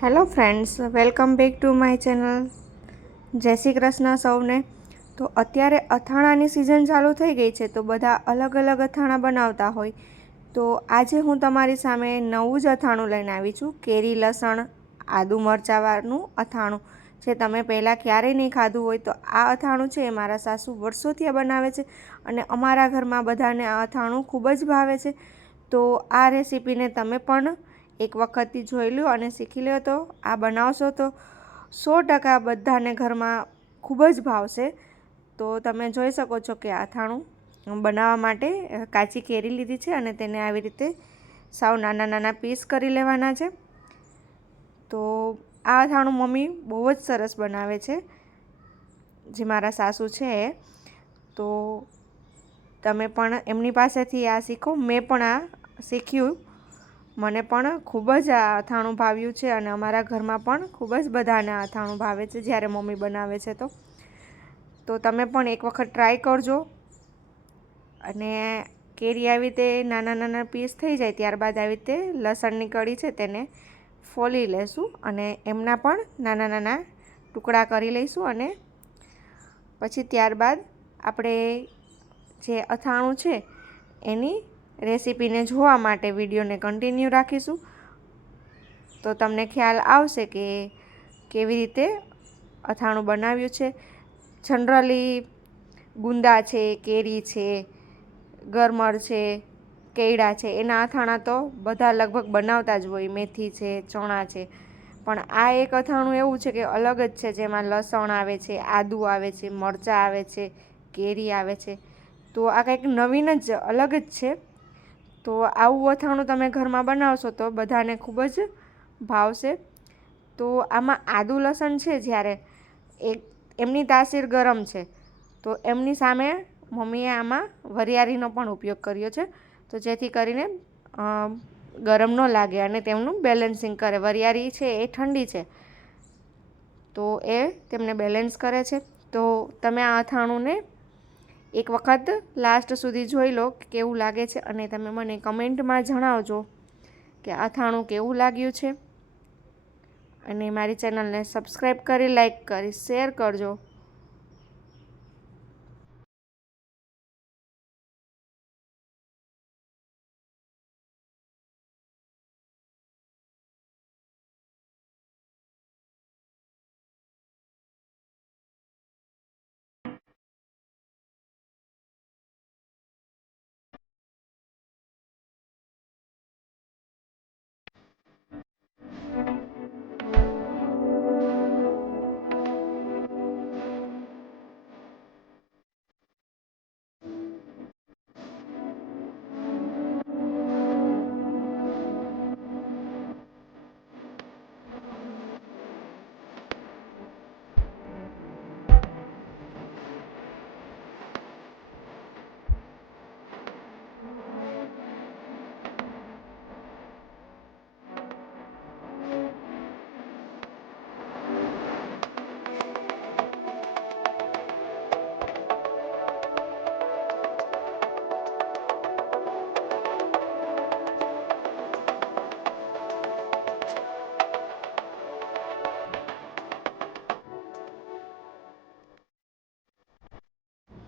Hello friends, welcome back to my channel. જય શ્રી કૃષ્ણ સૌને. તો અત્યારે અથાણાની સિઝન ચાલુ થઈ ગઈ છે, તો બધા અલગ અલગ અથાણા બનાવતા હોય. તો આજે હું તમારી સામે નવું જ અથાણું લઈને આવી છું, કેરી લસણ આદુ મરચાંવાળું અથાણું. જે તમે પહેલાં ક્યારેય નહીં ખાધું હોય તો આ અથાણું છે એ મારા સાસુ વર્ષોથી બનાવે છે અને અમારા ઘરમાં બધાને આ અથાણું ખૂબ જ ભાવે છે. તો આ રેસીપીને તમે પણ એક વખતથી જોઈ લો અને શીખી લો. તો આ બનાવશો તો 100% બધાને ઘરમાં ખૂબ જ ભાવશે. તો તમે જોઈ શકો છો કે અથાણું બનાવવા માટે કાચી કેરી લીધી છે અને તેને આવી રીતે સાવ નાના નાના પીસ કરી લેવાના છે. તો આ અથાણું મમ્મી બહુ જ સરસ બનાવે છે, જે મારા સાસુ છે. તો તમે પણ એમની પાસેથી આ શીખો. મેં પણ આ શીખ્યું. મને પણ ખૂબ જ આ અથાણું ભાવ્યું છે અને અમારા ઘરમાં પણ ખૂબ જ બધાને આ અથાણું ભાવે છે જ્યારે મમ્મી બનાવે છે. તો તમે પણ એક વખત ટ્રાય કરજો. અને કેરી આવી રીતે નાના નાના પીસ થઈ જાય ત્યારબાદ આવી રીતે લસણની કળી છે તેને ફોલી લેશું અને એમના પણ નાના નાના ટુકડા કરી લઈશું. અને પછી ત્યારબાદ આપણે જે અથાણું છે એની રેસીપીને જોવા માટે વિડીયોને કન્ટિન્યુ રાખીશું. તો તમને ખ્યાલ આવશે કે કેવી રીતે અથાણું બનાવ્યું છે. જનરલી ગુંદા છે, કેરી છે, ગરમર છે, કેળા છે, એના અથાણાં તો બધા લગભગ બનાવતા જ હોય. મેથી છે, ચણા છે. પણ આ એક અથાણું એવું છે કે અલગ જ છે, જેમાં લસણ આવે છે, આદુ આવે છે, મરચાં આવે છે, કેરી આવે છે. તો આ કંઈક નવીન જ અલગ જ છે. તો આવું અથાણું તમે ઘરમાં બનાવશો તો બધાને ખૂબ જ ભાવશે. તો આમાં આદુ લસણ છે, જ્યારે એમની તાસીર ગરમ છે, તો એમની સામે મમ્મીએ આમાં વરિયાળીનો પણ ઉપયોગ કર્યો છે. તો જેથી કરીને ગરમ ન લાગે અને તેમનું બેલેન્સિંગ કરે. વરિયાળી છે એ ઠંડી છે, તો એ તેમને બેલેન્સ કરે છે. તો તમે આ અથાણુંને એક વખત લાસ્ટ સુધી જોઈ લો કે કેવું લાગે છે અને તમે મને કમેન્ટમાં જણાવજો કે અથાણું કેવું લાગ્યું છે. અને મારી ચેનલને સબસ્ક્રાઈબ કરી, લાઈક કરી, શેર કરજો.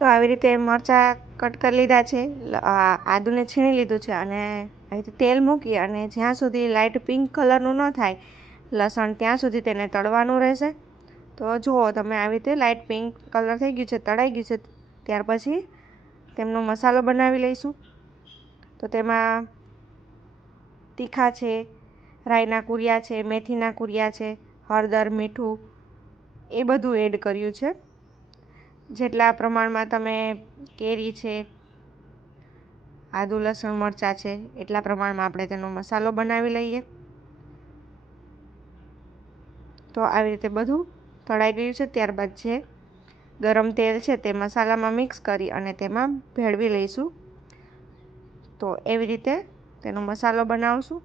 તો આવી રીતે મરચાં કટ કરી લીધા છે, આદુને છીણી લીધું છે અને આવી રીતે તેલ મૂકી અને જ્યાં સુધી લાઇટ પિંક કલરનું ન થાય લસણ, ત્યાં સુધી તેને તળવાનું રહેશે. તો જુઓ તમે આવી રીતે લાઇટ પિંક કલર થઈ ગયું છે, તળાઈ ગયું છે, ત્યાર પછી તેમનો મસાલો બનાવી લઈશું. તો તેમાં તીખા છે, રાઈના કુરિયા છે, મેથીના કુરિયા છે, હળદર, મીઠું એ બધું એડ કર્યું છે. જેટલા પ્રમાણમાં તમે કેરી છે, આદુ લસણ મરચાં છે, એટલા પ્રમાણમાં આપણે તેનો મસાલો બનાવી લઈએ. તો આવી રીતે બધું તળાઈ ગયું છે. ત્યારબાદ જે ગરમ તેલ છે તે મસાલામાં મિક્સ કરી અને તેમાં ભેળવી લઈશું. તો એવી રીતે તેનો મસાલો બનાવશું.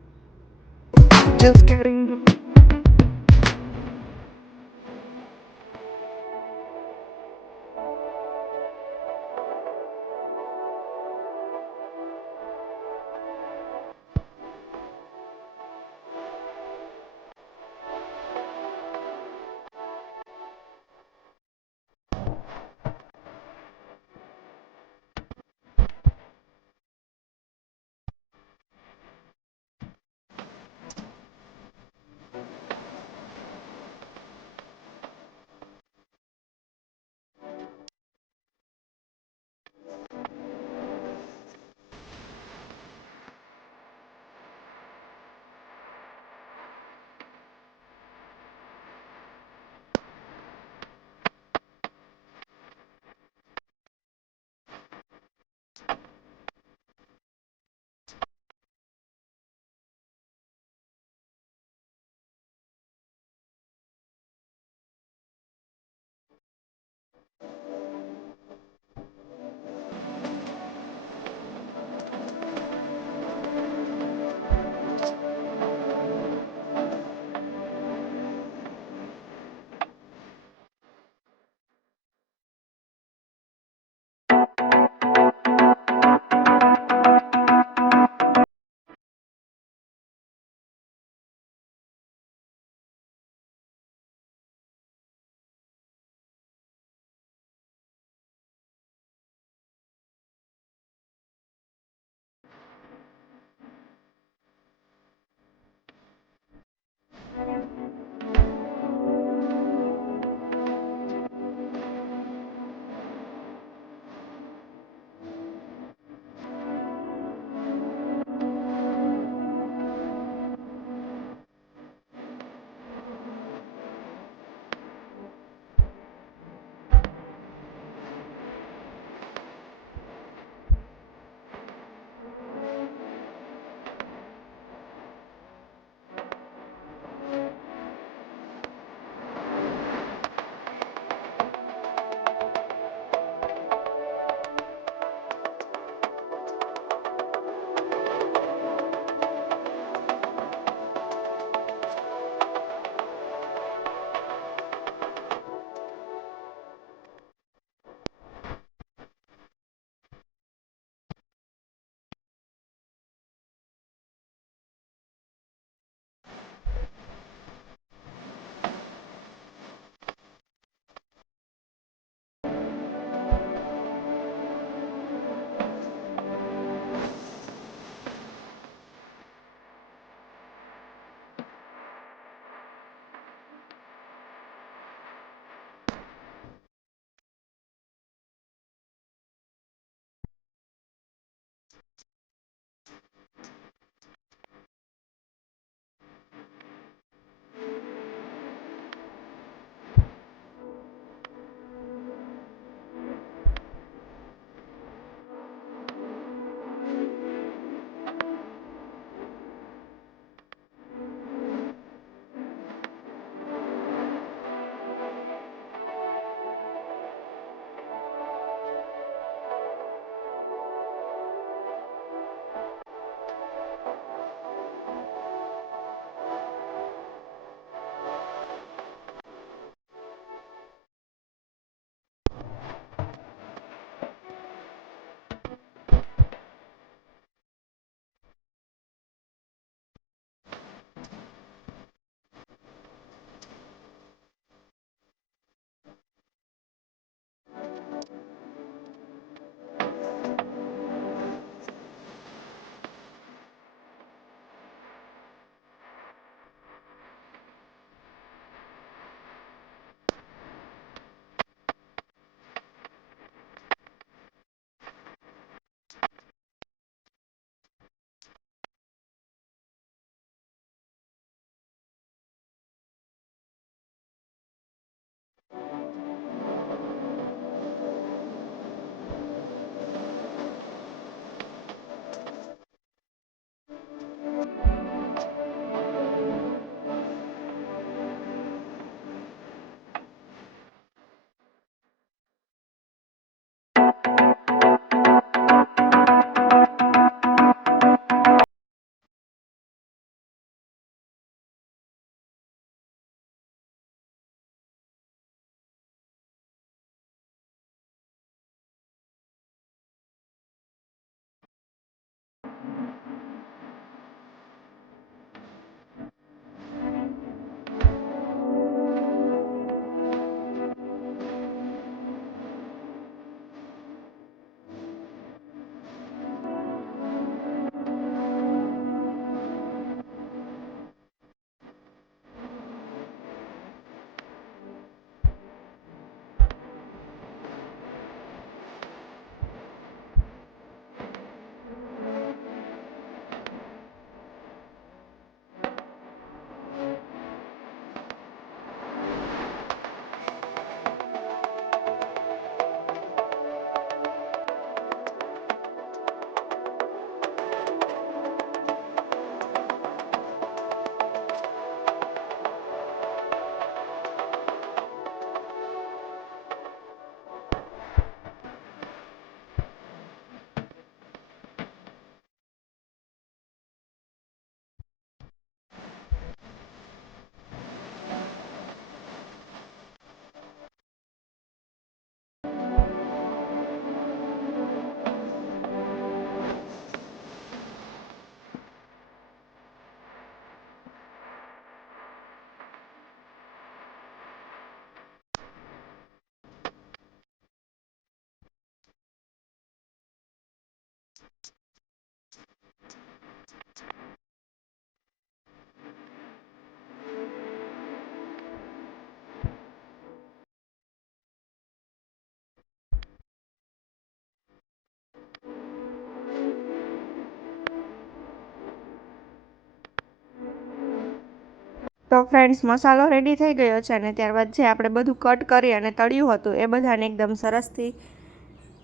તો ફ્રેન્ડ્સ, મસાલો રેડી થઈ ગયો છે અને ત્યારબાદ જે આપણે બધું કટ કરી અને તળ્યું હતું એ બધાને એકદમ સરસથી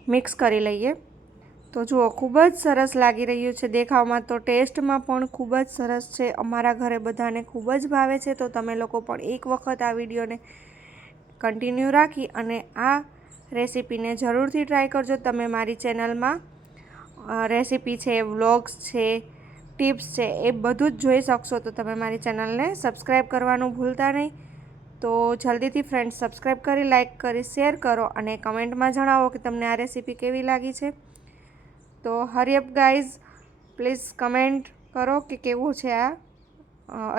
મિક્સ કરી લઈએ. તો જુઓ, ખૂબ જ સરસ લાગી રહ્યું છે દેખાવમાં, તો ટેસ્ટમાં પણ ખૂબ જ સરસ છે. અમારા ઘરે બધાને ખૂબ જ ભાવે છે. તો તમે લોકો પણ એક વખત આ વિડીયોને કન્ટિન્યુ રાખી અને આ રેસીપીને જરૂરથી ટ્રાય કરજો. તમે મારી ચેનલમાં રેસીપી છે, વ્લોગ્સ છે, ટિપ્સ છે, એ બધું જ જોઈ શકશો. તો તમે મારી ચેનલને સબસ્ક્રાઈબ કરવાનું ભૂલતા નહીં. તો જલ્દીથી ફ્રેન્ડ્સ સબસ્ક્રાઈબ કરી, લાઇક કરી, શેર કરો અને કમેન્ટમાં જણાવો કે તમને આ રેસીપી કેવી લાગી છે. તો હરી અપ ગાઈઝ, પ્લીઝ કમેન્ટ કરો કે કેવું છે આ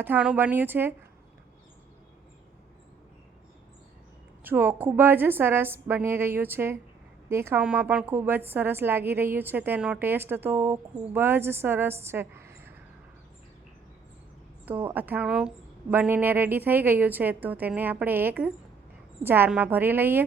અથાણું બન્યું છે. જુઓ, ખૂબ જ સરસ બની રહ્યું છે. દેખાવમાં પણ ખૂબ જ સરસ લાગી રહ્યું છે. તેનો ટેસ્ટ તો ખૂબ જ સરસ છે. તો અથાણું બનીને રેડી થઈ ગયું છે. તો તેને આપણે એક જારમાં ભરી લઈએ.